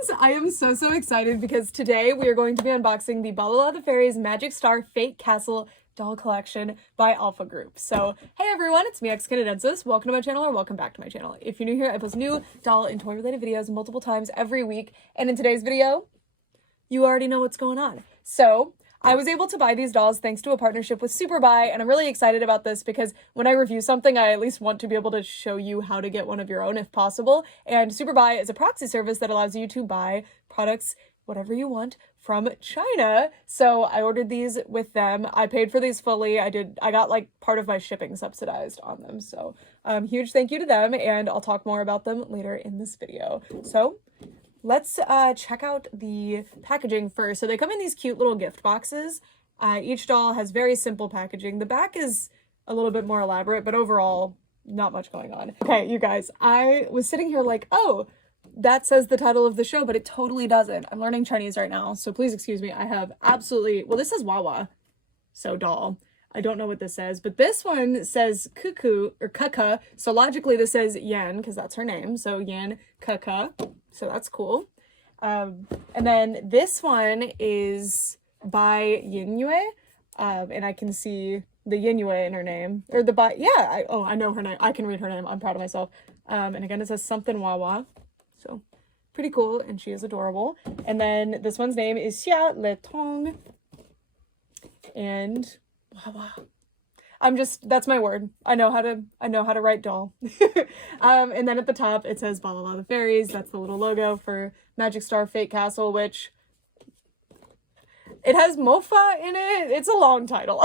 friends! I am so excited because today we are going to be unboxing the Balala the Fairies Magic Star Fate Castle doll collection by Alpha Group. So, hey everyone, it's me, CNDOLL. Welcome to my channel or welcome back to my channel. If you're new here, I post new doll and toy related videos multiple times every week. And in today's video, you already know what's going on. So, I was able to buy these dolls thanks to a partnership with Superbuy, and I'm really excited about this because when I review something, I at least want to be able to show you how to get one of your own if possible. And Superbuy is a proxy service that allows you to buy products, whatever you want, from China. So I ordered these with them. I paid for these fully. I got like part of my shipping subsidized on them. So huge thank you to them, and I'll talk more about them later in this video. So let's check out the packaging first. So they come in these cute little gift boxes. Each doll has very simple packaging. The back is a little bit more elaborate, but overall, not much going on. Okay, you guys, I was sitting here like, oh, that says the title of the show, but it totally doesn't. I'm learning Chinese right now, so please excuse me. I have absolutely, well, this says Wawa, so doll. I don't know what this says, but this one says Cuckoo or Keke. So logically this says Yan because that's her name. So Yan Keke. So that's cool. And then this one is Bai YinYue. And I can see the YinYue in her name. Or the Bai, yeah, I know her name. I can read her name. I'm proud of myself. And again, it says something Wawa. So pretty cool, and she is adorable. And then this one's name is Xia Letong. And Wawa. That's my word. I know how to write doll. And then at the top it says Balala the Fairies. That's the little logo for Magic Star Fate Castle, which it has Mofa in it. It's a long title.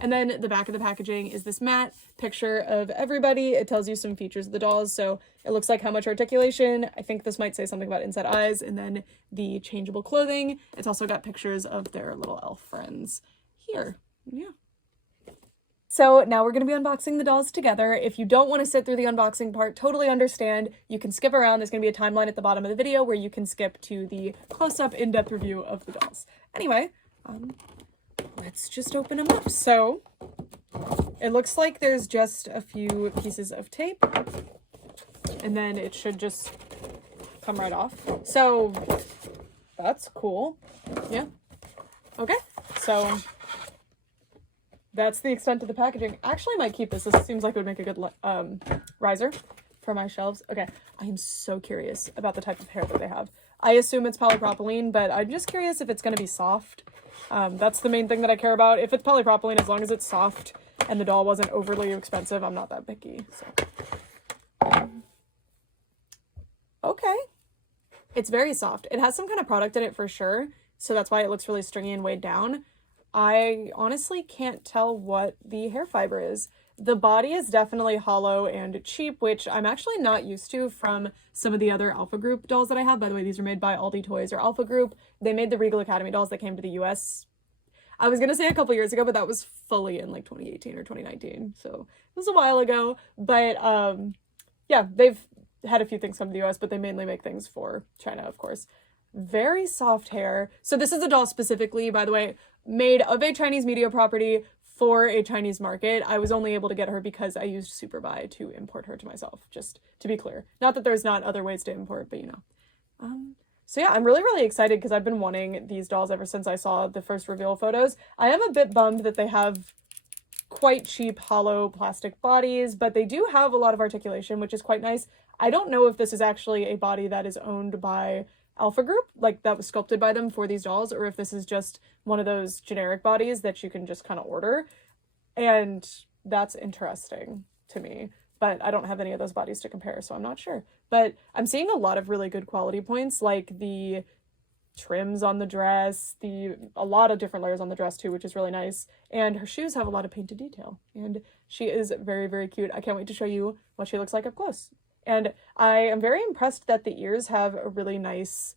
And then the back of the packaging is this matte picture of everybody. It tells you some features of the dolls. So it looks like how much articulation. I think this might say something about inside eyes, and then the changeable clothing. It's also got pictures of their little elf friends here. Yeah. So now we're going to be unboxing the dolls together. If you don't want to sit through the unboxing part, totally understand. You can skip around. There's going to be a timeline at the bottom of the video where you can skip to the close-up, in-depth review of the dolls. Anyway, let's just open them up. So it looks like there's just a few pieces of tape, and then it should just come right off. So that's cool. Yeah. Okay. So that's the extent of the packaging. Actually, I might keep this. This seems like it would make a good riser for my shelves. Okay, I am so curious about the type of hair that they have. I assume it's polypropylene, but I'm just curious if it's going to be soft. That's the main thing that I care about. If it's polypropylene, as long as it's soft and the doll wasn't overly expensive, I'm not that picky. So, okay. It's very soft. It has some kind of product in it for sure, so that's why it looks really stringy and weighed down. I honestly can't tell what the hair fiber is. The body is definitely hollow and cheap, which I'm actually not used to from some of the other Alpha Group dolls that I have. By the way, these are made by Aldi Toys or Alpha Group. They made the Regal Academy dolls that came to the US. I was going to say a couple years ago, but that was fully in like 2018 or 2019. So it was a while ago. But yeah, they've had a few things come to the US, but they mainly make things for China, of course. Very soft hair. So this is a doll specifically, by the way, made of a Chinese media property for a Chinese market. I was only able to get her because I used Superbuy to import her to myself, just to be clear. Not that there's not other ways to import, but you know. So yeah, I'm really excited because I've been wanting these dolls ever since I saw the first reveal photos. I am a bit bummed that they have quite cheap hollow plastic bodies, but they do have a lot of articulation, which is quite nice. I don't know if this is actually a body that is owned by Alpha Group, like that was sculpted by them for these dolls, or if this is just one of those generic bodies that you can just kind of order. And that's interesting to me, but I don't have any of those bodies to compare, so I'm not sure. But I'm seeing a lot of really good quality points, like the trims on the dress, a lot of different layers on the dress too, which is really nice. And her shoes have a lot of painted detail, and she is very cute. I can't wait to show you what she looks like up close. And I am very impressed that the ears have a really nice,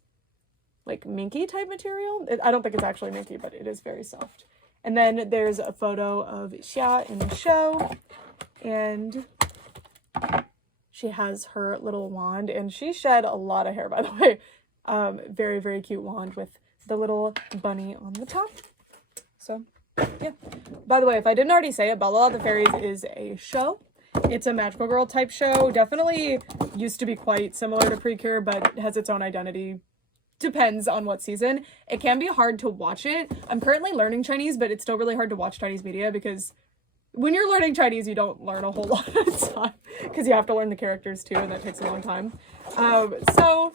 like, minky type material. I don't think it's actually minky, but it is very soft. And then there's a photo of Xia in the show, and she has her little wand, and she shed a lot of hair, by the way. Very cute wand with the little bunny on the top. So, yeah. By the way, if I didn't already say it, Balala the Fairies is a show. It's a magical girl type show. Definitely used to be quite similar to Precure, but has its own identity depends on what season. It can be hard to watch it. I'm currently learning Chinese, but it's still really hard to watch Chinese media because when you're learning Chinese, you don't learn a whole lot of time because you have to learn the characters too, and that takes a long time. So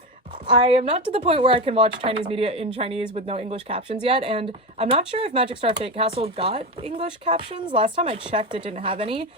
I am not to the point where I can watch Chinese media in Chinese with no English captions yet, and I'm not sure if Magic Star Fate Castle got English captions. Last time I checked, it didn't have any.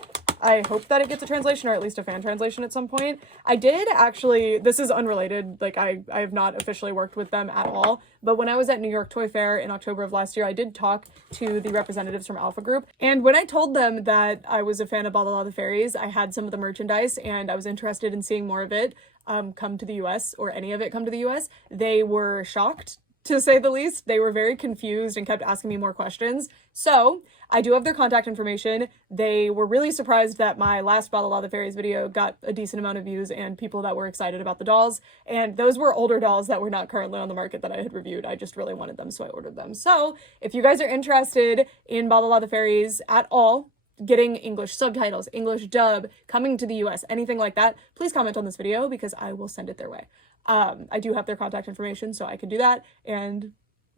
I hope that it gets a translation, or at least a fan translation at some point. I did actually, this is unrelated, like I have not officially worked with them at all, but when I was at New York Toy Fair in October of last year, I did talk to the representatives from Alpha Group, and when I told them that I was a fan of Balala the Fairies, I had some of the merchandise, and I was interested in seeing more of it come to the US, or any of it come to the US, they were shocked, to say the least. They were very confused and kept asking me more questions. So I do have their contact information. They were really surprised that my last Balala the Fairies video got a decent amount of views and people that were excited about the dolls. And those were older dolls that were not currently on the market that I had reviewed. I just really wanted them, so I ordered them. So if you guys are interested in Balala the Fairies at all, getting English subtitles, English dub, coming to the US, anything like that, please comment on this video because I will send it their way. I do have their contact information, so I can do that, and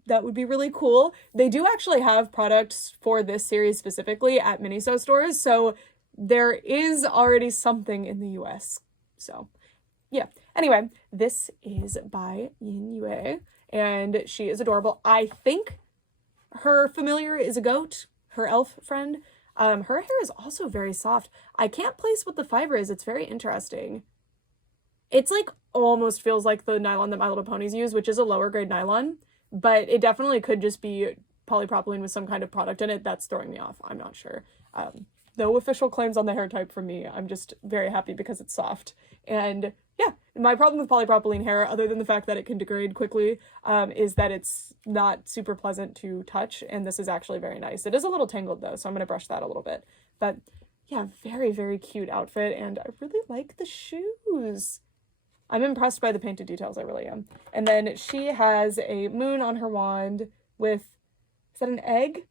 that would be really cool. They do actually have products for this series specifically at Miniso stores, so there is already something in the US. So, yeah. Anyway, this is Bai YinYue, and she is adorable. I think her familiar is a goat, her elf friend. Her hair is also very soft. I can't place what the fiber is. It's very interesting. It's like almost feels like the nylon that My Little Ponies use, which is a lower grade nylon, but it definitely could just be polypropylene with some kind of product in it that's throwing me off. I'm not sure. No official claims on the hair type from me. I'm just very happy because it's soft. And yeah, my problem with polypropylene hair, other than the fact that it can degrade quickly, is that it's not super pleasant to touch, and this is actually very nice. It is a little tangled though, so I'm going to brush that a little bit. But yeah, very, very cute outfit, and I really like the shoes. I'm impressed by the painted details, I really am. And then she has a moon on her wand with, is that an egg?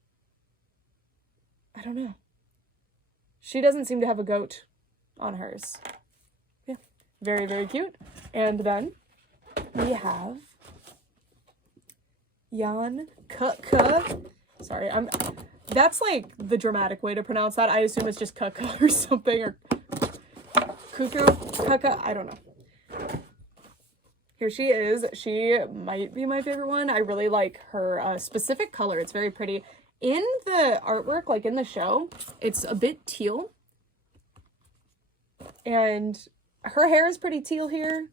I don't know. She doesn't seem to have a goat on hers. Yeah, very, very cute. And then we have Yan Keke. Sorry, that's like the dramatic way to pronounce that. I assume it's just Keke or something, or Cuckoo, Keke, I don't know. Here she is. She might be my favorite one. I really like her specific color. It's very pretty. In the artwork, like in the show, it's a bit teal. And her hair is pretty teal here,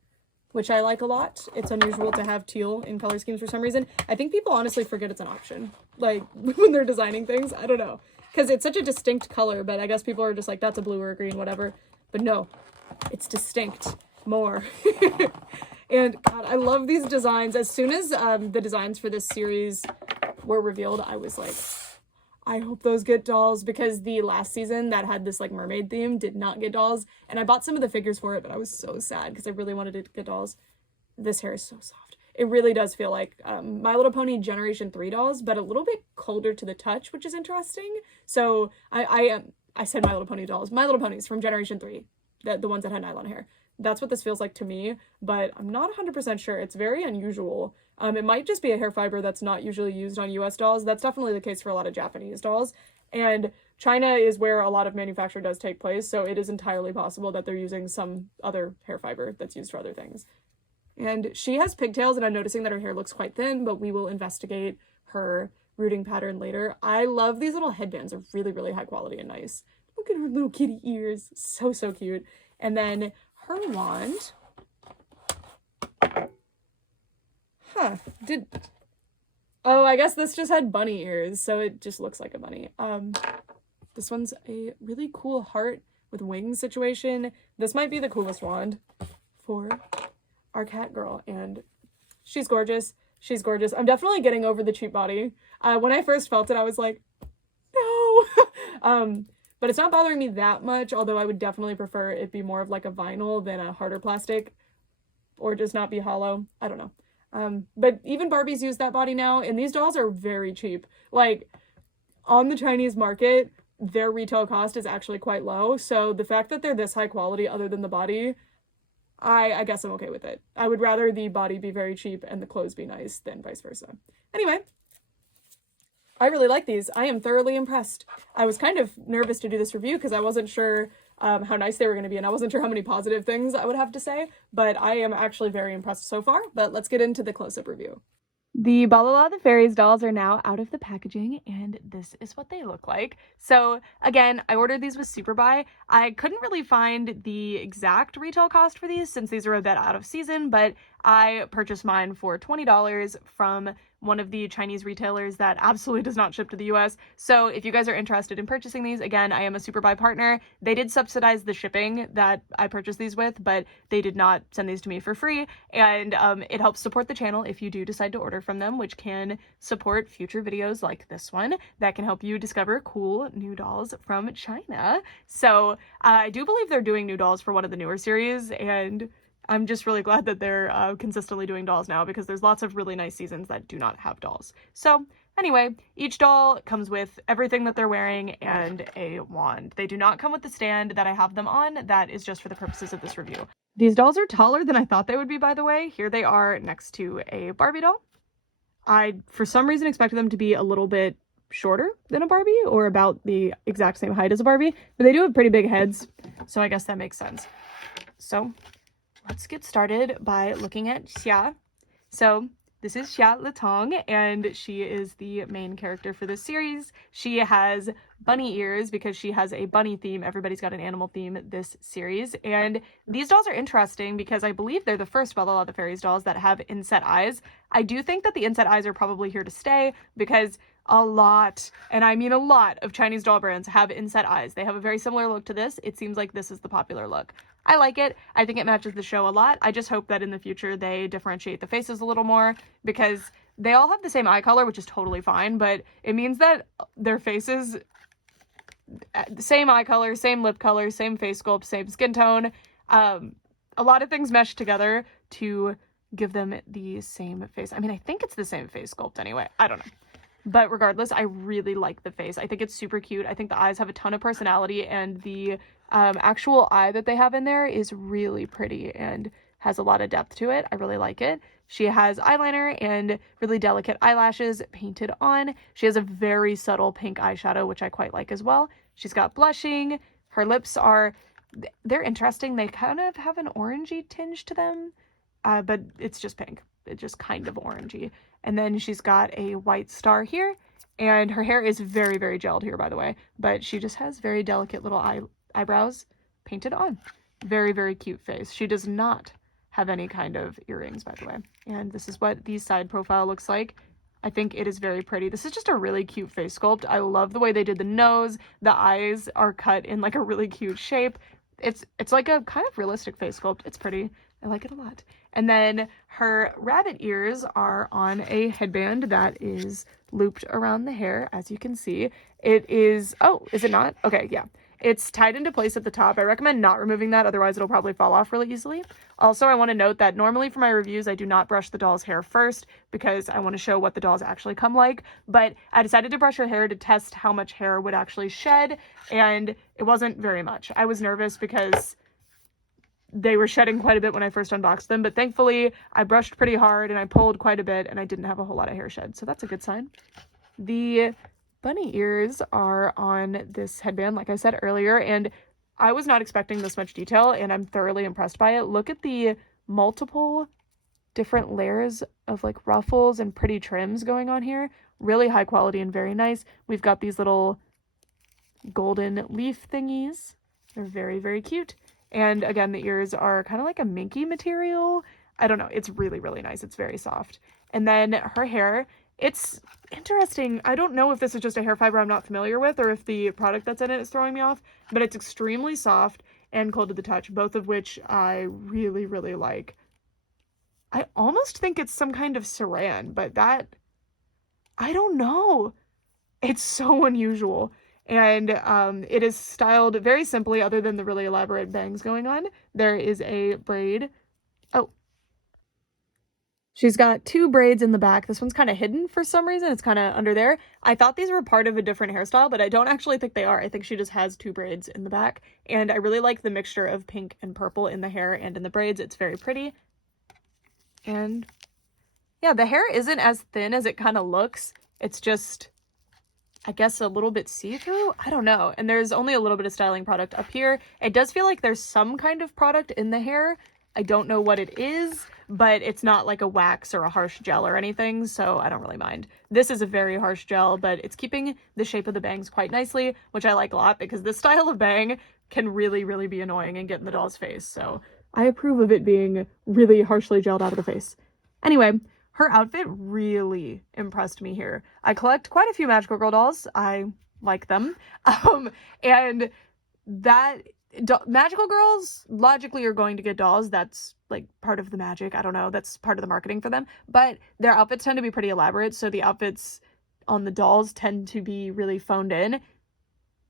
which I like a lot. It's unusual to have teal in color schemes for some reason. I think people honestly forget it's an option, like when they're designing things. I don't know, because it's such a distinct color, but I guess people are just like, that's a blue or a green, whatever. But no, it's distinct more. And God, I love these designs. As soon as the designs for this series were revealed, I was like, I hope those get dolls, because the last season that had this like mermaid theme did not get dolls. And I bought some of the figures for it, but I was so sad because I really wanted it to get dolls. This hair is so soft. It really does feel like My Little Pony Generation 3 dolls, but a little bit colder to the touch, which is interesting. So I said My Little Pony dolls. My Little Ponies from Generation 3, the ones that had nylon hair. That's what this feels like to me, but I'm not 100% sure. It's very unusual. It might just be a hair fiber that's not usually used on US dolls. That's definitely the case for a lot of Japanese dolls. And China is where a lot of manufacture does take place, so it is entirely possible that they're using some other hair fiber that's used for other things. And she has pigtails, and I'm noticing that her hair looks quite thin, but we will investigate her rooting pattern later. I love these little headbands. They're really, really high quality and nice. Look at her little kitty ears. So, so cute. And then her wand. Oh, I guess this just had bunny ears, so it just looks like a bunny. This one's a really cool heart with wings situation. This might be the coolest wand for our cat girl, and she's gorgeous. She's gorgeous. I'm definitely getting over the cheap body. When I first felt it, I was like, no. But it's not bothering me that much, although I would definitely prefer it be more of like a vinyl than a harder plastic, or just not be hollow. I don't know. But even Barbies use that body now, and these dolls are very cheap. Like, on the Chinese market, their retail cost is actually quite low, so the fact that they're this high quality, other than the body, I guess I'm okay with it. I would rather the body be very cheap and the clothes be nice than vice versa. Anyway, I really like these. I am thoroughly impressed. I was kind of nervous to do this review because I wasn't sure how nice they were going to be, and I wasn't sure how many positive things I would have to say, but I am actually very impressed so far. But let's get into the close-up review. The Balala the Fairies dolls are now out of the packaging, and this is what they look like. So again, I ordered these with Superbuy. I couldn't really find the exact retail cost for these since these are a bit out of season, but I purchased mine for $20 from one of the Chinese retailers that absolutely does not ship to the US. So if you guys are interested in purchasing these, again, I am a Superbuy partner. They did subsidize the shipping that I purchased these with, but they did not send these to me for free. And it helps support the channel if you do decide to order from them, which can support future videos like this one that can help you discover cool new dolls from China. So I do believe they're doing new dolls for one of the newer series, and I'm just really glad that they're consistently doing dolls now, because there's lots of really nice seasons that do not have dolls. So anyway, each doll comes with everything that they're wearing and a wand. They do not come with the stand that I have them on. That is just for the purposes of this review. These dolls are taller than I thought they would be, by the way. Here they are next to a Barbie doll. I, for some reason, expected them to be a little bit shorter than a Barbie, or about the exact same height as a Barbie, but they do have pretty big heads, so I guess that makes sense. So let's get started by looking at Xia. So this is Xia Letong, and she is the main character for this series. She has bunny ears because she has a bunny theme. Everybody's got an animal theme this series. And these dolls are interesting because I believe they're the first Balala the Fairies dolls that have inset eyes. I do think that the inset eyes are probably here to stay, because a lot, and I mean a lot, of Chinese doll brands have inset eyes. They have a very similar look to this. It seems like this is the popular look. I like it. I think it matches the show a lot. I just hope that in the future they differentiate the faces a little more, because they all have the same eye color, which is totally fine, but it means that their faces, same eye color, same lip color, same face sculpt, same skin tone, a lot of things mesh together to give them the same face. I mean, I think it's the same face sculpt anyway. I don't know. But regardless, I really like the face. I think it's super cute. I think the eyes have a ton of personality, and the actual eye that they have in there is really pretty and has a lot of depth to it. I really like it. She has eyeliner and really delicate eyelashes painted on. She has a very subtle pink eyeshadow, which I quite like as well. She's got blushing. Her lips are, they're interesting. They kind of have an orangey tinge to them, but it's just pink. It's just kind of orangey. And then she's got a white star here, and her hair is very, very gelled here, by the way, but she just has very delicate little eyebrows painted on. Very, very cute face. She does not have any kind of earrings, by the way. And this is what the side profile looks like. I think it is very pretty. This is just a really cute face sculpt. I love the way they did the nose. The eyes are cut in like a really cute shape. It's like a kind of realistic face sculpt. It's pretty. I like it a lot. And then her rabbit ears are on a headband that is looped around the hair, as you can see. It is, oh, is it not? Okay, yeah. It's tied into place at the top. I recommend not removing that, otherwise it'll probably fall off really easily. Also, I want to note that normally for my reviews, I do not brush the doll's hair first, because I want to show what the dolls actually come like. But I decided to brush her hair to test how much hair would actually shed, and it wasn't very much. I was nervous because they were shedding quite a bit when I first unboxed them, but thankfully I brushed pretty hard and I pulled quite a bit and I didn't have a whole lot of hair shed, so that's a good sign. The bunny ears are on this headband, like I said earlier, and I was not expecting this much detail, and I'm thoroughly impressed by it. Look at the multiple different layers of like ruffles and pretty trims going on here. Really high quality and very nice. We've got these little golden leaf thingies. They're very, very cute. And again, the ears are kind of like a minky material. I don't know. It's really, really nice. It's very soft. And then her hair, it's interesting. I don't know if this is just a hair fiber I'm not familiar with, or if the product that's in it is throwing me off, but it's extremely soft and cold to the touch, both of which I really, really like. I almost think it's some kind of saran, but that, I don't know. It's so unusual. And it is styled very simply, other than the really elaborate bangs going on. There is a braid. Oh. She's got 2 braids in the back. This one's kind of hidden for some reason. It's kind of under there. I thought these were part of a different hairstyle, but I don't actually think they are. I think she just has 2 braids in the back. And I really like the mixture of pink and purple in the hair and in the braids. It's very pretty. And yeah, the hair isn't as thin as it kind of looks. It's just, I guess, a little bit see-through. I don't know. And there's only a little bit of styling product up here. It does feel like there's some kind of product in the hair. I don't know what it is, but it's not like a wax or a harsh gel or anything, so I don't really mind. This is a very harsh gel, but it's keeping the shape of the bangs quite nicely, which I like a lot because this style of bang can really, really be annoying and get in the doll's face, so I approve of it being really harshly gelled out of the face. Anyway, her outfit really impressed me here. I collect quite a few Magical Girl dolls. I like them. And that Magical Girls logically are going to get dolls. That's like part of the magic. I don't know. That's part of the marketing for them. But their outfits tend to be pretty elaborate. So the outfits on the dolls tend to be really phoned in.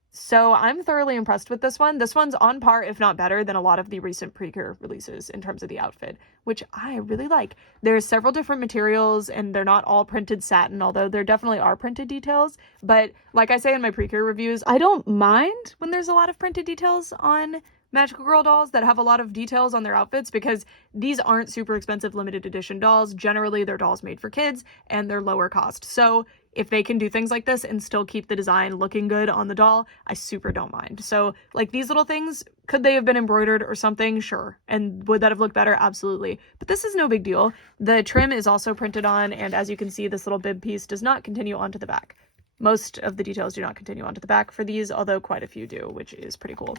So I'm thoroughly impressed with this one. This one's on par, if not better, than a lot of the recent Precure releases in terms of the outfit, which I really like. There's several different materials, and they're not all printed satin, although there definitely are printed details. But like I say in my Precure reviews, I don't mind when there's a lot of printed details on Magical Girl dolls that have a lot of details on their outfits, because these aren't super expensive limited edition dolls. Generally, they're dolls made for kids, and they're lower cost. So if they can do things like this and still keep the design looking good on the doll, I super don't mind. So like these little things, could they have been embroidered or something? Sure. And would that have looked better? Absolutely. But this is no big deal. The trim is also printed on, and as you can see, this little bib piece does not continue onto the back. Most of the details do not continue onto the back for these, although quite a few do, which is pretty cool.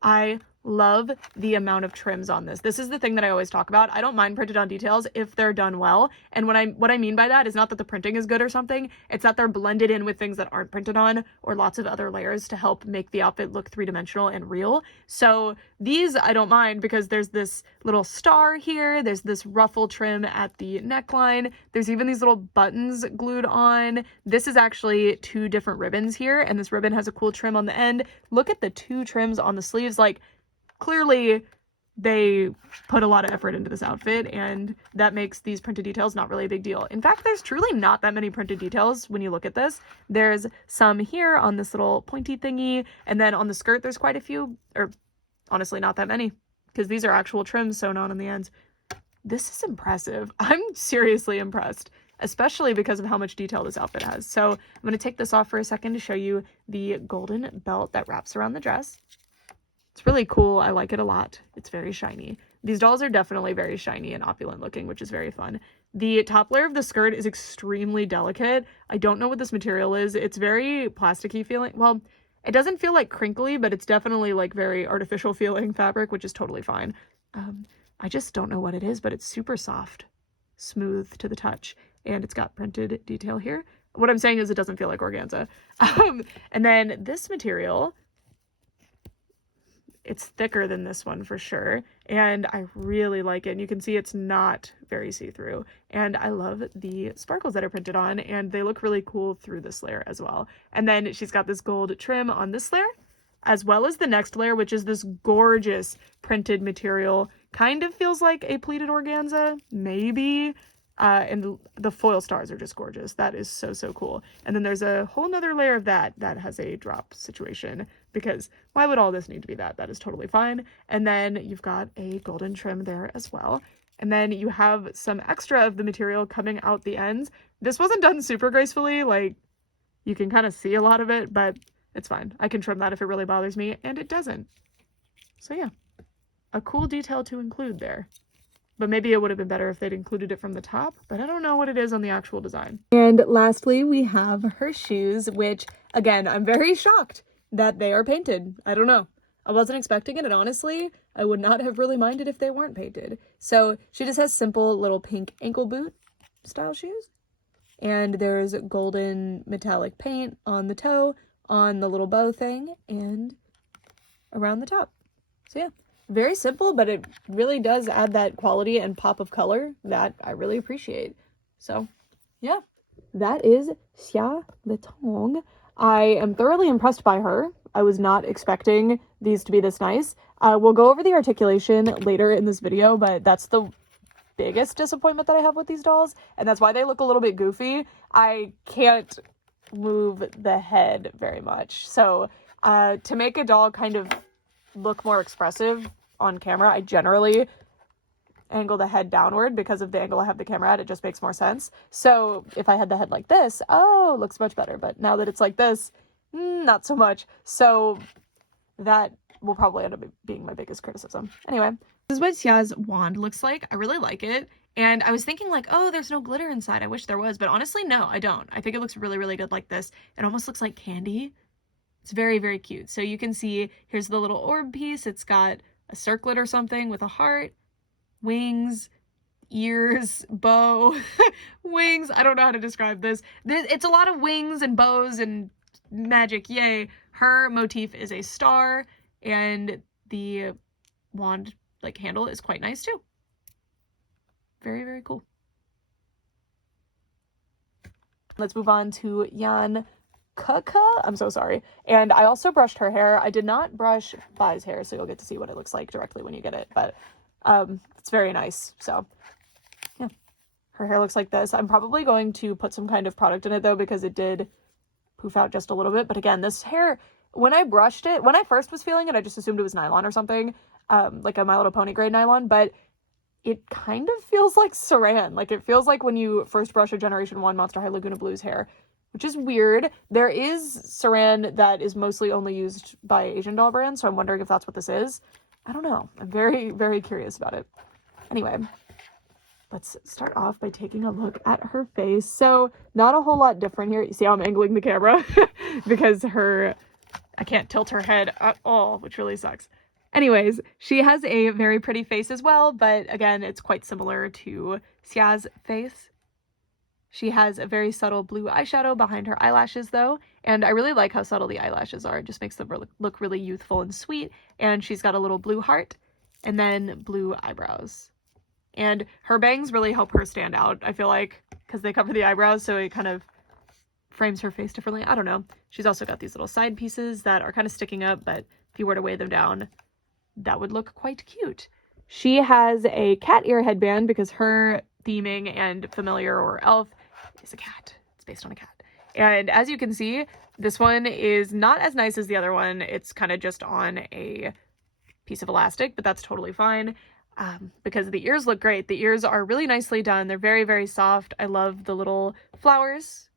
I love the amount of trims on this. This is the thing that I always talk about. I don't mind printed on details if they're done well. And what I mean by that is not that the printing is good or something. It's that they're blended in with things that aren't printed on or lots of other layers to help make the outfit look three-dimensional and real. So these I don't mind because there's this little star here. There's this ruffle trim at the neckline. There's even these little buttons glued on. This is actually 2 different ribbons here, and this ribbon has a cool trim on the end. Look at the 2 trims on the sleeves. Like, clearly they put a lot of effort into this outfit, and that makes these printed details not really a big deal. In fact, there's truly not that many printed details when you look at this. There's some here on this little pointy thingy, and then on the skirt there's quite a few, or honestly not that many, because these are actual trims sewn on the ends. This is impressive. I'm seriously impressed, especially because of how much detail this outfit has. So I'm going to take this off for a second to show you the golden belt that wraps around the dress. It's really cool. I like it a lot. It's very shiny. These dolls are definitely very shiny and opulent looking, which is very fun. The top layer of the skirt is extremely delicate. I don't know what this material is. It's very plasticky feeling. Well, it doesn't feel like crinkly, but it's definitely like very artificial feeling fabric, which is totally fine. I just don't know what it is, but it's super soft, smooth to the touch, and it's got printed detail here. What I'm saying is it doesn't feel like organza. And then this material, it's thicker than this one for sure, and I really like it. And you can see it's not very see-through, and I love the sparkles that are printed on, and they look really cool through this layer as well. And then she's got this gold trim on this layer, as well as the next layer, which is this gorgeous printed material. Kind of feels like a pleated organza, maybe. And the foil stars are just gorgeous. That is so, so cool. And then there's a whole nother layer of that has a drop situation, because why would all this need to be that? That is totally fine. And then you've got a golden trim there as well. And then you have some extra of the material coming out the ends. This wasn't done super gracefully. Like, you can kind of see a lot of it, but it's fine. I can trim that if it really bothers me, and it doesn't. So yeah, a cool detail to include there. But maybe it would have been better if they'd included it from the top, but I don't know what it is on the actual design. And lastly, we have her shoes, which, again, I'm very shocked that they are painted. I don't know. I wasn't expecting it, and honestly, I would not have really minded if they weren't painted. So she just has simple little pink ankle boot style shoes. And there's golden metallic paint on the toe, on the little bow thing, and around the top. So yeah. Very simple, but it really does add that quality and pop of color that I really appreciate. So, yeah, that is Xia Letong. I am thoroughly impressed by her. I was not expecting these to be this nice. We'll go over the articulation later in this video, but that's the biggest disappointment that I have with these dolls, and that's why they look a little bit goofy. I can't move the head very much. So to make a doll kind of look more expressive on camera, I generally angle the head downward because of the angle I have the camera at. It just makes more sense. So if I had the head like this, oh, looks much better. But now that it's like this, not so much. So that will probably end up being my biggest criticism. Anyway, this is what Xia's wand looks like. I really like it. And I was thinking like, oh, there's no glitter inside. I wish there was. But honestly, no, I don't. I think it looks really, really good like this. It almost looks like candy. It's very, very cute. So you can see, here's the little orb piece. It's got a circlet or something with a heart, wings, ears, bow, wings. I don't know how to describe this. It's a lot of wings and bows and magic. Yay. Her motif is a star, and the wand like handle is quite nice too. Very, very cool. Let's move on to Yan Keke. I'm so sorry. And I also brushed her hair. I did not brush Bai's hair, so you'll get to see what it looks like directly when you get it. But it's very nice. So yeah, her hair looks like this. I'm probably going to put some kind of product in it though, because it did poof out just a little bit. But again, this hair, when I brushed it, when I first was feeling it, I just assumed it was nylon or something, like a My Little Pony grade nylon, but it kind of feels like saran. Like it feels like when you first brush a Generation 1 Monster High Laguna Blues hair, which is weird. There is saran that is mostly only used by Asian doll brands, so I'm wondering if that's what this is. I don't know. I'm very, very curious about it. Anyway, let's start off by taking a look at her face. So not a whole lot different here. You see how I'm angling the camera? Because I can't tilt her head at all, which really sucks. Anyways, she has a very pretty face as well, but again, it's quite similar to Xia's face. She has a very subtle blue eyeshadow behind her eyelashes though, and I really like how subtle the eyelashes are. It just makes them look really youthful and sweet, and she's got a little blue heart and then blue eyebrows. And her bangs really help her stand out, I feel like, because they cover the eyebrows, so it kind of frames her face differently. I don't know. She's also got these little side pieces that are kind of sticking up, but if you were to weigh them down, that would look quite cute. She has a cat ear headband because her theming and familiar or elf is a cat. It's based on a cat. And as you can see, this one is not as nice as the other one. It's kind of just on a piece of elastic, but that's totally fine because the ears look great. The ears are really nicely done. They're very, very soft. I love the little flowers,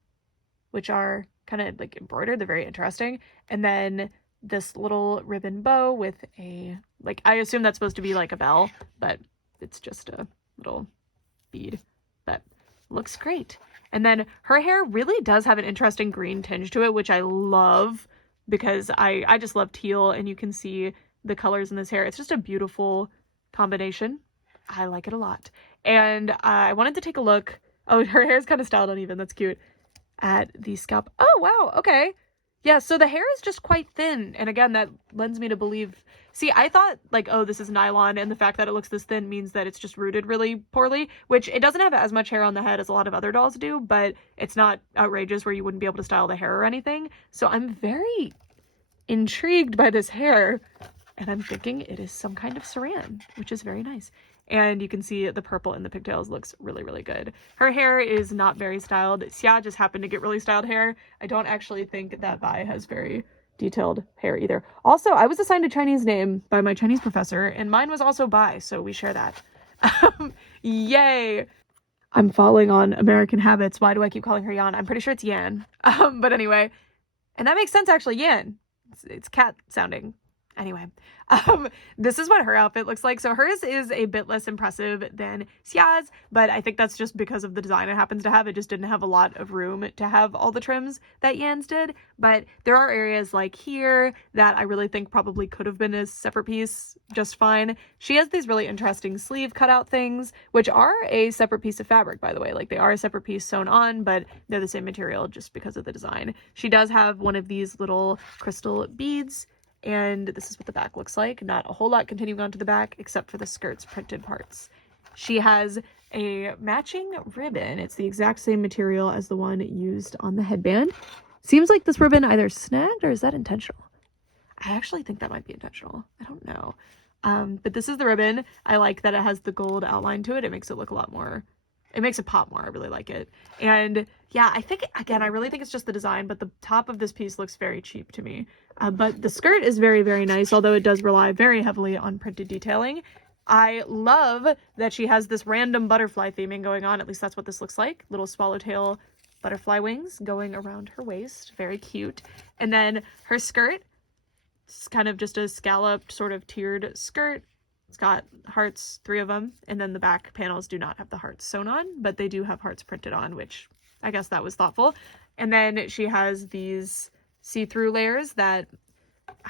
which are kind of like embroidered. They're very interesting. And then this little ribbon bow with a, like, I assume that's supposed to be like a bell, but it's just a little bead. That looks great. And then her hair really does have an interesting green tinge to it, which I love because I just love teal, and you can see the colors in this hair. It's just a beautiful combination. I like it a lot. And I wanted to take a look. Oh, her hair is kind of styled uneven. That's cute. At the scalp. Oh, wow. Okay. Yeah, so the hair is just quite thin. And again, that lends me to believe... See, I thought, like, oh, this is nylon, and the fact that it looks this thin means that it's just rooted really poorly, which it doesn't have as much hair on the head as a lot of other dolls do, but it's not outrageous where you wouldn't be able to style the hair or anything. So I'm very intrigued by this hair, and I'm thinking it is some kind of saran, which is very nice. And you can see the purple in the pigtails looks really, really good. Her hair is not very styled. Xia just happened to get really styled hair. I don't actually think that Bai has very detailed hair either. Also, I was assigned a Chinese name by my Chinese professor, and mine was also Bai, so we share that. Yay! I'm falling on American habits. Why do I keep calling her Yan? I'm pretty sure it's Yan. But anyway, and that makes sense actually, Yan. It's cat sounding. Anyway, this is what her outfit looks like. So hers is a bit less impressive than Xia's, but I think that's just because of the design it happens to have. It just didn't have a lot of room to have all the trims that Yan's did. But there are areas like here that I really think probably could have been a separate piece just fine. She has these really interesting sleeve cutout things, which are a separate piece of fabric, by the way. Like, they are a separate piece sewn on, but they're the same material just because of the design. She does have one of these little crystal beads, and this is what the back looks like. Not a whole lot continuing onto the back except for the skirt's printed parts. She has a matching ribbon. It's the exact same material as the one used on the headband. Seems like this ribbon either snagged, or is that intentional? I actually think that might be intentional. I don't know. But this is the ribbon. I like that it has the gold outline to it. It makes it look a lot more, it makes it pop more. I really like it. And yeah, I think, again, I really think it's just the design, but the top of this piece looks very cheap to me. But the skirt is very, very nice, although it does rely very heavily on printed detailing. I love that she has this random butterfly theming going on. At least that's what this looks like. Little swallowtail butterfly wings going around her waist. Very cute. And then her skirt, it's kind of just a scalloped sort of tiered skirt. It's got hearts, 3 of them, and then the back panels do not have the hearts sewn on, but they do have hearts printed on, which I guess that was thoughtful. And then she has these see-through layers that,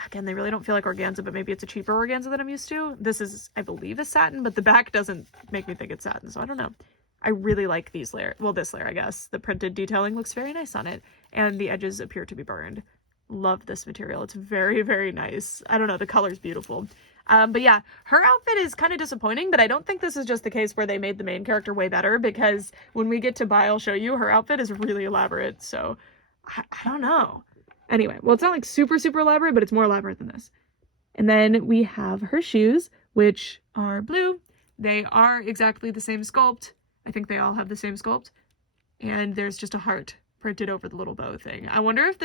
again, they really don't feel like organza, but maybe it's a cheaper organza that I'm used to. This is, I believe, a satin, but the back doesn't make me think it's satin, so I don't know. I really like these layers. Well, this layer, I guess. The printed detailing looks very nice on it, and the edges appear to be burned. Love this material. It's very, very nice. I don't know, the color's beautiful. But yeah, her outfit is kind of disappointing, but I don't think this is just the case where they made the main character way better, because when we get to Bai, I'll show you, her outfit is really elaborate, so I don't know. Anyway, well, it's not like super, super elaborate, but it's more elaborate than this. And then we have her shoes, which are blue. They are exactly the same sculpt. I think they all have the same sculpt. And there's just a heart printed over the little bow thing. I wonder if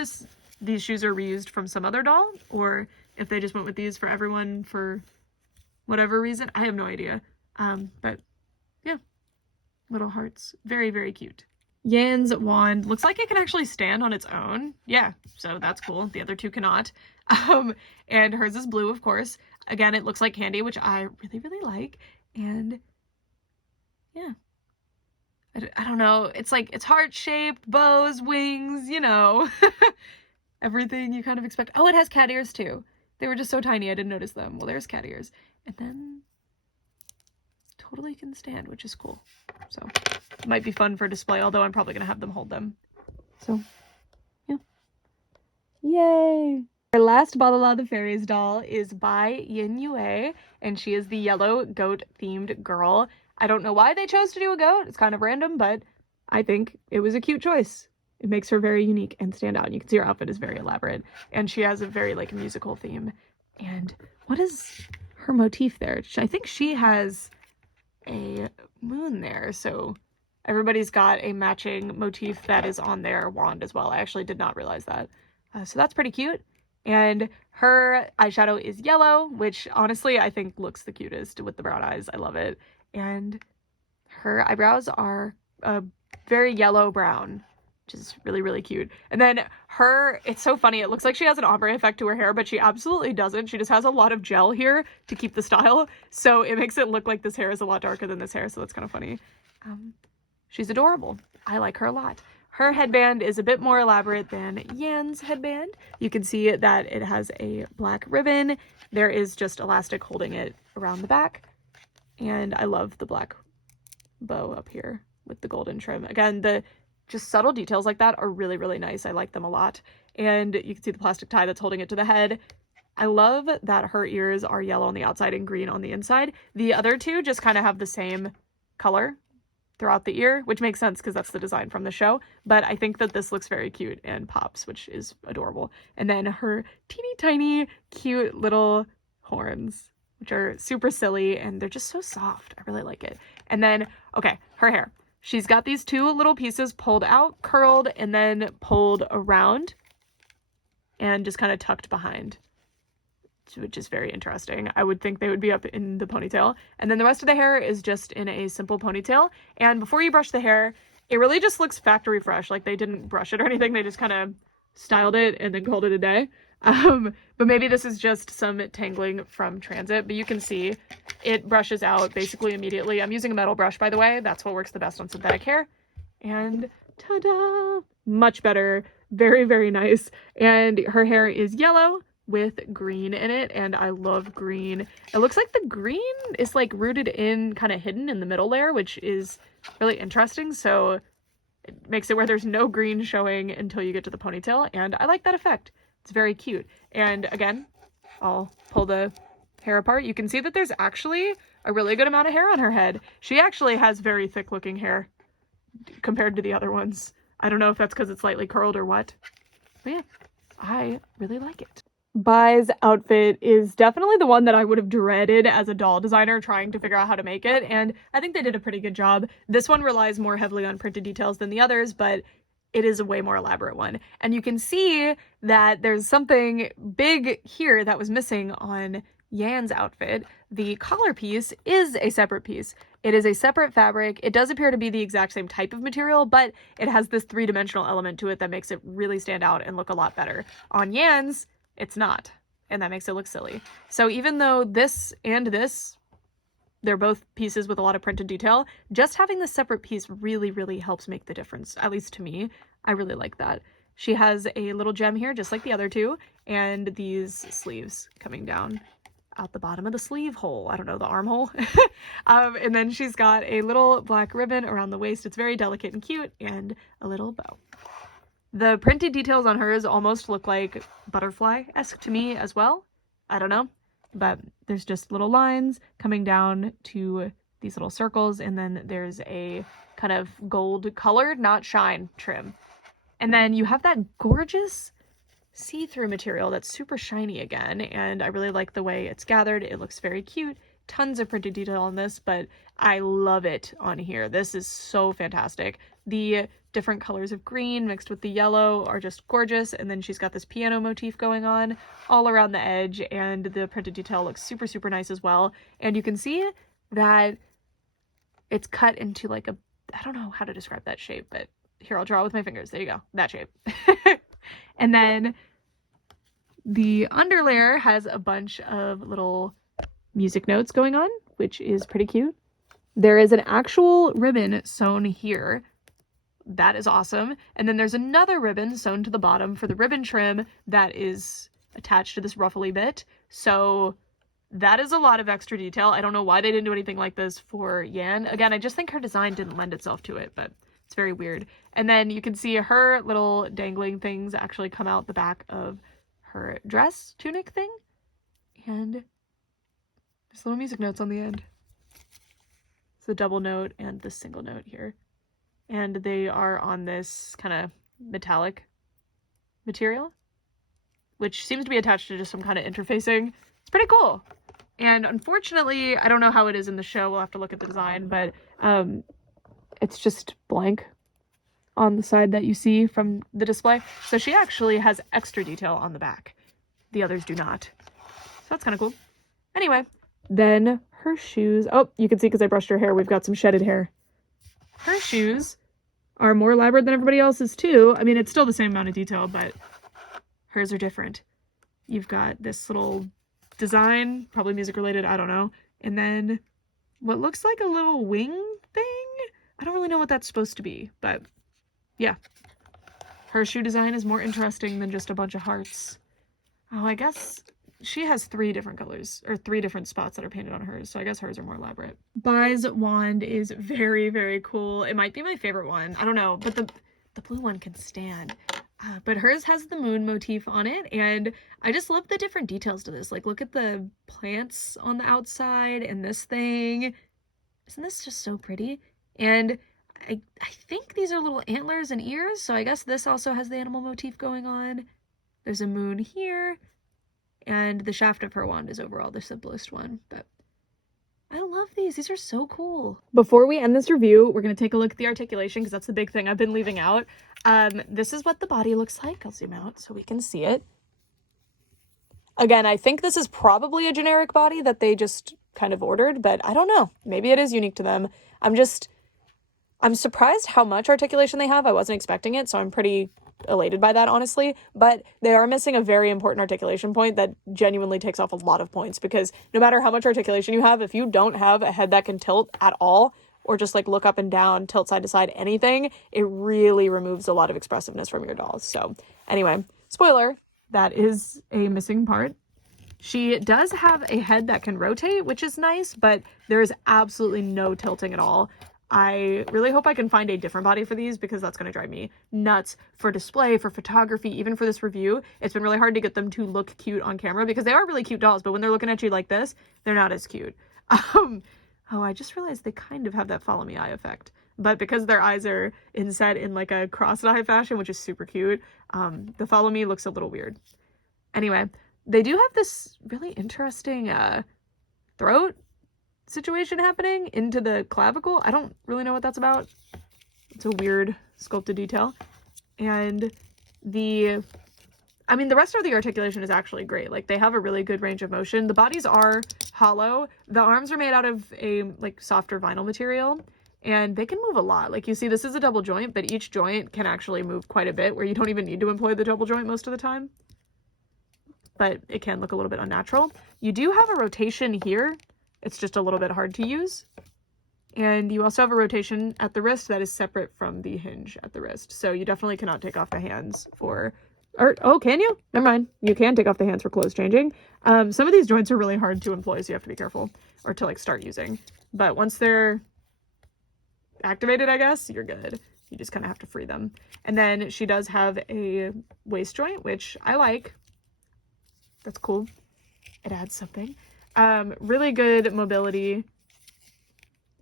these shoes are reused from some other doll, or if they just went with these for everyone for whatever reason. I have no idea. But yeah, little hearts. Very, very cute. Yan's wand looks like it can actually stand on its own. Yeah, so that's cool. The other two cannot. And hers is blue, of course. Again, it looks like candy, which I really, really like. And yeah, I don't know. It's like, it's heart-shaped, bows, wings, you know. Everything you kind of expect. Oh, it has cat ears too. They were just so tiny I didn't notice them. Well, there's cat ears. And then totally can stand, which is cool. So it might be fun for display, although I'm probably going to have them hold them. So yeah. Yay! Our last Balala the Fairies doll is Bai YinYue, and she is the yellow goat themed girl. I don't know why they chose to do a goat. It's kind of random, but I think it was a cute choice. It makes her very unique and stand out. And you can see her outfit is very elaborate. And she has a very, like, musical theme. And what is her motif there? I think she has a moon there. So everybody's got a matching motif that is on their wand as well. I actually did not realize that. So that's pretty cute. And her eyeshadow is yellow, which honestly I think looks the cutest with the brown eyes. I love it. And her eyebrows are a very yellow brown, which is really, really cute. And then it's so funny. It looks like she has an ombre effect to her hair, but she absolutely doesn't. She just has a lot of gel here to keep the style. So it makes it look like this hair is a lot darker than this hair. So that's kind of funny. She's adorable. I like her a lot. Her headband is a bit more elaborate than Yan's headband. You can see that it has a black ribbon. There is just elastic holding it around the back. And I love the black bow up here with the golden trim. Again, the just subtle details like that are really, really nice. I like them a lot. And you can see the plastic tie that's holding it to the head. I love that her ears are yellow on the outside and green on the inside. The other two just kind of have the same color throughout the ear, which makes sense because that's the design from the show. But I think that this looks very cute and pops, which is adorable. And then her teeny tiny cute little horns, which are super silly and they're just so soft. I really like it. And then, okay, her hair. She's got these two little pieces pulled out, curled, and then pulled around and just kind of tucked behind, which is very interesting. I would think they would be up in the ponytail. And then the rest of the hair is just in a simple ponytail. And before you brush the hair, it really just looks factory fresh. Like they didn't brush it or anything. They just kind of styled it and then called it a day. But maybe this is just some tangling from transit, but you can see it brushes out basically immediately. I'm using a metal brush, by the way. That's what works the best on synthetic hair. And ta-da! Much better. Very, very nice. And her hair is yellow with green in it, and I love green. It looks like the green is like rooted in, kind of hidden in the middle layer, which is really interesting. So it makes it where there's no green showing until you get to the ponytail, and I like that effect. It's very cute. And again, I'll pull the hair apart. You can see that there's actually a really good amount of hair on her head. She actually has very thick looking hair compared to the other ones. I don't know if that's because it's slightly curled or what, but yeah, I really like it. Bai's outfit is definitely the one that I would have dreaded as a doll designer trying to figure out how to make it, and I think they did a pretty good job. This one relies more heavily on printed details than the others, but it is a way more elaborate one. And you can see that there's something big here that was missing on Yan's outfit. The collar piece is a separate piece. It is a separate fabric. It does appear to be the exact same type of material, but it has this three-dimensional element to it that makes it really stand out and look a lot better. On Yan's, it's not, and that makes it look silly. So even though this and this, they're both pieces with a lot of printed detail, just having this separate piece really, really helps make the difference, at least to me. I really like that. She has a little gem here, just like the other two, and these sleeves coming down out the bottom of the sleeve hole. I don't know, the armhole. And then she's got a little black ribbon around the waist. It's very delicate and cute, and a little bow. The printed details on hers almost look like butterfly-esque to me as well. I don't know, but there's just little lines coming down to these little circles, and then there's a kind of gold colored, not shine, trim. And then you have that gorgeous see-through material that's super shiny again, and I really like the way it's gathered. It looks very cute. Tons of printed detail on this, but I love it on here. This is so fantastic. The different colors of green mixed with the yellow are just gorgeous, and then she's got this piano motif going on all around the edge, and the printed detail looks super, super nice as well. And you can see that it's cut into like a, I don't know how to describe that shape, but here, I'll draw with my fingers. There you go, that shape. And then the underlayer has a bunch of little music notes going on, which is pretty cute. There is an actual ribbon sewn here. That is awesome. And then there's another ribbon sewn to the bottom for the ribbon trim that is attached to this ruffly bit. So that is a lot of extra detail. I don't know why they didn't do anything like this for Yan. Again, I just think her design didn't lend itself to it, but it's very weird. And then you can see her little dangling things actually come out the back of her dress tunic thing. And there's little music notes on the end. It's the double note and the single note here. And they are on this kind of metallic material, which seems to be attached to just some kind of interfacing. It's pretty cool. And unfortunately, I don't know how it is in the show. We'll have to look at the design, but it's just blank on the side that you see from the display. So she actually has extra detail on the back. The others do not. So that's kind of cool. Anyway, then her shoes. Oh, you can see because I brushed her hair, we've got some shedded hair. Her shoes are more elaborate than everybody else's too. I mean, it's still the same amount of detail, but hers are different. You've got this little design, probably music related, I don't know. And then what looks like a little wing thing. I don't really know what that's supposed to be, but yeah. Her shoe design is more interesting than just a bunch of hearts. Oh, I guess she has 3 different colors, or 3 different spots that are painted on hers, so I guess hers are more elaborate. Bai's wand is very, very cool. It might be my favorite one. I don't know, but the blue one can stand. But hers has the moon motif on it, and I just love the different details to this. Like, look at the plants on the outside and this thing. Isn't this just so pretty? And I think these are little antlers and ears, so I guess this also has the animal motif going on. There's a moon here, and the shaft of her wand is overall the simplest one, but I love these. These are so cool. Before we end this review, we're going to take a look at the articulation because that's the big thing I've been leaving out. This is what the body looks like. I'll zoom out so we can see it. Again, I think this is probably a generic body that they just kind of ordered, but I don't know. Maybe it is unique to them. I'm surprised how much articulation they have. I wasn't expecting it, so I'm pretty elated by that, honestly. But they are missing a very important articulation point that genuinely takes off a lot of points, because no matter how much articulation you have, if you don't have a head that can tilt at all, or just like look up and down, tilt side to side, anything, it really removes a lot of expressiveness from your dolls. So anyway, spoiler, that is a missing part. She does have a head that can rotate, which is nice, but there is absolutely no tilting at all. I really hope I can find a different body for these, because that's going to drive me nuts for display, for photography, even for this review. It's been really hard to get them to look cute on camera, because they are really cute dolls, but when they're looking at you like this, they're not as cute. Oh, I just realized they kind of have that follow me eye effect, but because their eyes are inset in like a crossed eye fashion, which is super cute, the follow me looks a little weird. Anyway, They do have this really interesting throat situation happening into the clavicle. I don't really know what that's about. It's a weird sculpted detail. And the rest of the articulation is actually great. Like, they have a really good range of motion. The bodies are hollow. The arms are made out of a, like, softer vinyl material, and they can move a lot. Like, you see, this is a double joint, but each joint can actually move quite a bit, where you don't even need to employ the double joint most of the time. But it can look a little bit unnatural. You do have a rotation here. It's just a little bit hard to use. And you also have a rotation at the wrist that is separate from the hinge at the wrist. So you definitely cannot take off the hands for... Or, oh, can you? Never mind. You can take off the hands for clothes changing. Some of these joints are really hard to employ, so you have to be careful. Or to, like, start using. But once they're activated, I guess, you're good. You just kind of have to free them. And then she does have a waist joint, which I like. That's cool. It adds something. Really good mobility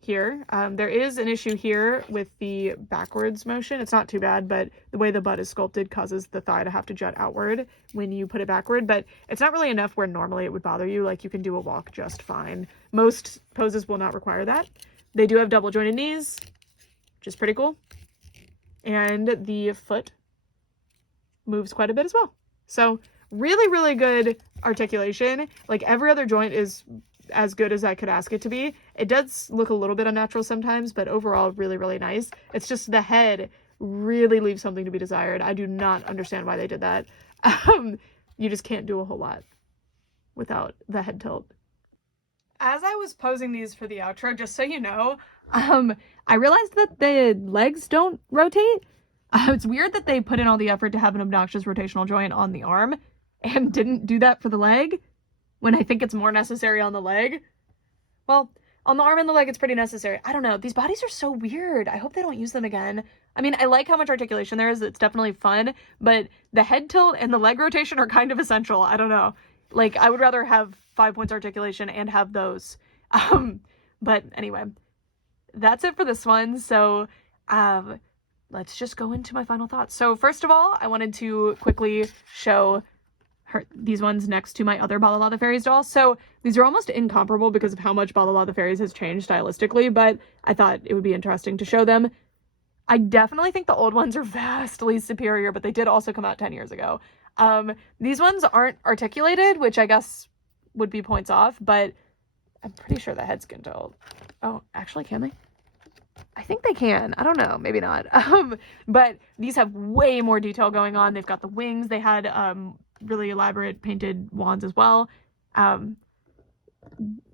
here. There is an issue here with the backwards motion. It's not too bad, but the way the butt is sculpted causes the thigh to have to jut outward when you put it backward, but it's not really enough where normally it would bother you. Like, you can do a walk just fine. Most poses will not require that. They do have double jointed knees, which is pretty cool. And the foot moves quite a bit as well. So really, really good articulation. Like, every other joint is as good as I could ask it to be. It does look a little bit unnatural sometimes, but overall really, really nice. It's just the head really leaves something to be desired. I do not understand why they did that. You just can't do a whole lot without the head tilt. As I was posing these for the outro, just so you know, I realized that the legs don't rotate. It's weird that they put in all the effort to have an obnoxious rotational joint on the arm and didn't do that for the leg, when I think it's more necessary on the leg. Well, on the arm and the leg, it's pretty necessary. I don't know. These bodies are so weird. I hope they don't use them again. I mean, I like how much articulation there is. It's definitely fun, but the head tilt and the leg rotation are kind of essential. I don't know. Like, I would rather have 5 points articulation and have those. But anyway, that's it for this one. So, let's just go into my final thoughts. So first of all, I wanted to quickly show these ones next to my other Balala the Fairies doll. So these are almost incomparable because of how much Balala the Fairies has changed stylistically, but I thought it would be interesting to show them. I definitely think the old ones are vastly superior, but they did also come out 10 years ago. These ones aren't articulated, which I guess would be points off, but I'm pretty sure the heads can tilt. Oh, actually, can they? I think they can. I don't know. Maybe not. But these have way more detail going on. They've got the wings. They had really elaborate painted wands as well. And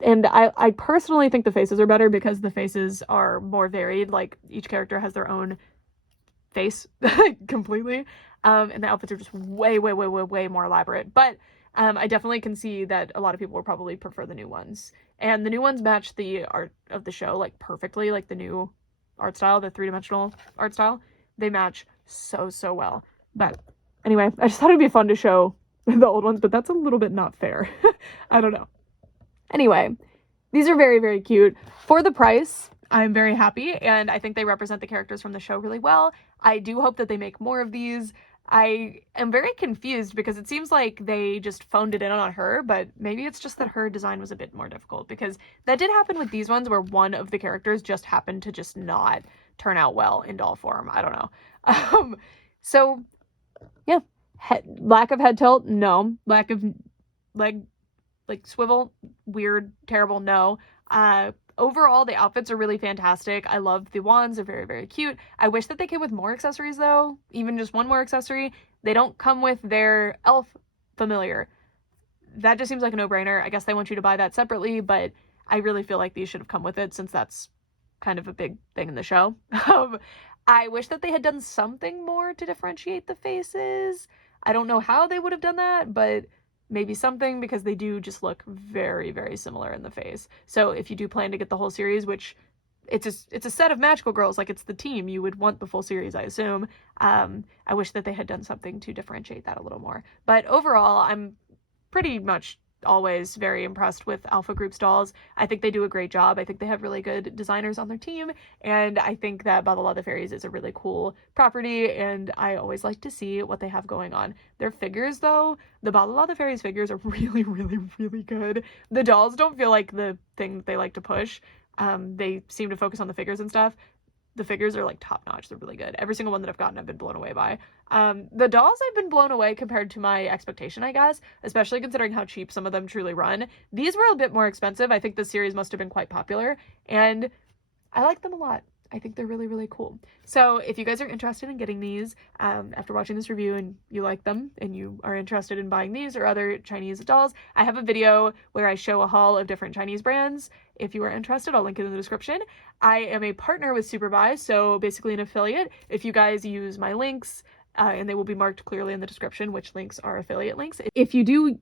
I personally think the faces are better because the faces are more varied. Like, each character has their own face completely. And the outfits are just way more elaborate. But I definitely can see that a lot of people will probably prefer the new ones. And the new ones match the art of the show, like, perfectly. Like, the new art style, the three-dimensional art style, they match so well. But anyway, I just thought it'd be fun to show the old ones, but that's a little bit not fair. I don't know. Anyway, these are very cute. For the price, I'm very happy, and I think they represent the characters from the show really well. I do hope that they make more of these. I am very confused because it seems like they just phoned it in on her, but maybe it's just that her design was a bit more difficult, because that did happen with these ones where one of the characters just happened to just not turn out well in doll form. I don't know. So yeah, lack of head tilt, no. Lack of leg, like, swivel, weird, terrible, no. Overall, the outfits are really fantastic. I love the wands. They're very cute. I wish that they came with more accessories, though. Even just one more accessory. They don't come with their elf familiar. That just seems like a no-brainer. I guess they want you to buy that separately, but I really feel like these should have come with it, since that's kind of a big thing in the show. I wish that they had done something more to differentiate the faces. I don't know how they would have done that, but maybe something, because they do just look very similar in the face. So if you do plan to get the whole series, which it's a set of magical girls, like, it's the team, you would want the full series, I assume. I wish that they had done something to differentiate that a little more. But overall, I'm pretty much always very impressed with Alpha Group's dolls. I think they do a great job. I think they have really good designers on their team, and I think that Balala the Fairies is a really cool property, and I always like to see what they have going on. Their figures, though, the Balala the Fairies figures are really, really, really good. The dolls don't feel like the thing that they like to push. They seem to focus on the figures and stuff. The figures are like top notch. They're really good. Every single one that I've gotten, I've been blown away by. The dolls, I've been blown away compared to my expectation, I guess, especially considering how cheap some of them truly run. These were a bit more expensive. I think the series must have been quite popular, and I like them a lot. I think they're really, really cool. So if you guys are interested in getting these after watching this review and you like them and you are interested in buying these or other Chinese dolls, I have a video where I show a haul of different Chinese brands. If you are interested, I'll link it in the description. I am a partner with Superbuy, so basically an affiliate. If you guys use my links, and they will be marked clearly in the description which links are affiliate links. If you do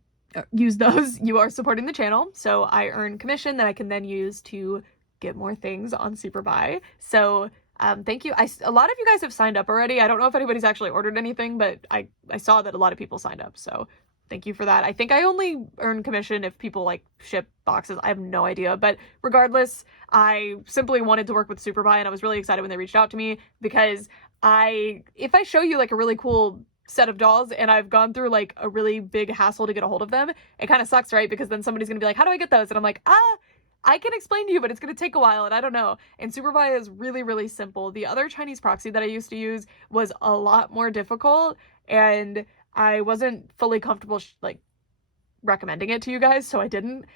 use those, you are supporting the channel, so I earn commission that I can then use to get more things on Superbuy. So thank you. A lot of you guys have signed up already. I don't know if anybody's actually ordered anything, but I saw that a lot of people signed up, so thank you for that. I think I only earn commission if people like ship boxes. I have no idea, but regardless, I simply wanted to work with Superbuy, and I was really excited when they reached out to me, because if I show you like a really cool set of dolls and I've gone through like a really big hassle to get a hold of them, it kind of sucks, right? Because then somebody's gonna be like, how do I get those? And I'm like, I can explain to you, but it's going to take a while, and I don't know. And Superbuy is really, really simple. The other Chinese proxy that I used to use was a lot more difficult, and I wasn't fully comfortable like recommending it to you guys, so I didn't.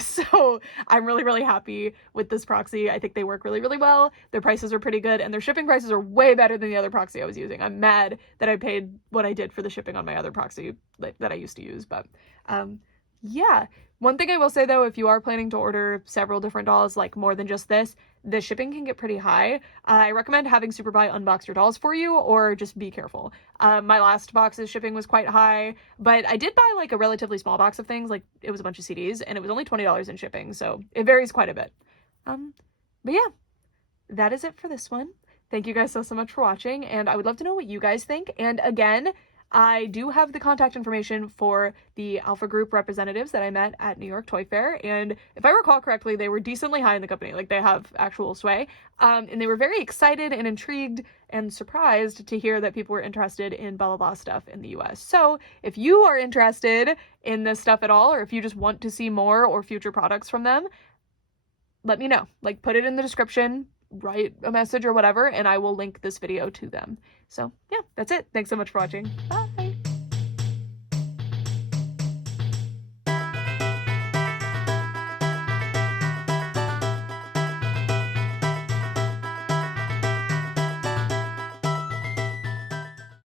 So I'm really, really happy with this proxy. I think they work really, really well. Their prices are pretty good, and their shipping prices are way better than the other proxy I was using. I'm mad that I paid what I did for the shipping on my other proxy that I used to use, but yeah. One thing I will say, though, if you are planning to order several different dolls, like more than just this, the shipping can get pretty high. I recommend having Superbuy unbox your dolls for you, or just be careful. My last box's shipping was quite high, but I did buy like a relatively small box of things, like it was a bunch of CDs, and it was only $20 in shipping, so it varies quite a bit. But yeah, that is it for this one. Thank you guys so much for watching, and I would love to know what you guys think. And again, I do have the contact information for the Alpha Group representatives that I met at New York Toy Fair, and if I recall correctly, they were decently high in the company. Like, they have actual sway, and they were very excited and intrigued and surprised to hear that people were interested in blah blah blah stuff in the US. So if you are interested in this stuff at all, or if you just want to see more or future products from them, let me know. Like, put it in the description, write a message or whatever, and I will link this video to them. So yeah, that's it. Thanks so much for watching. Bye.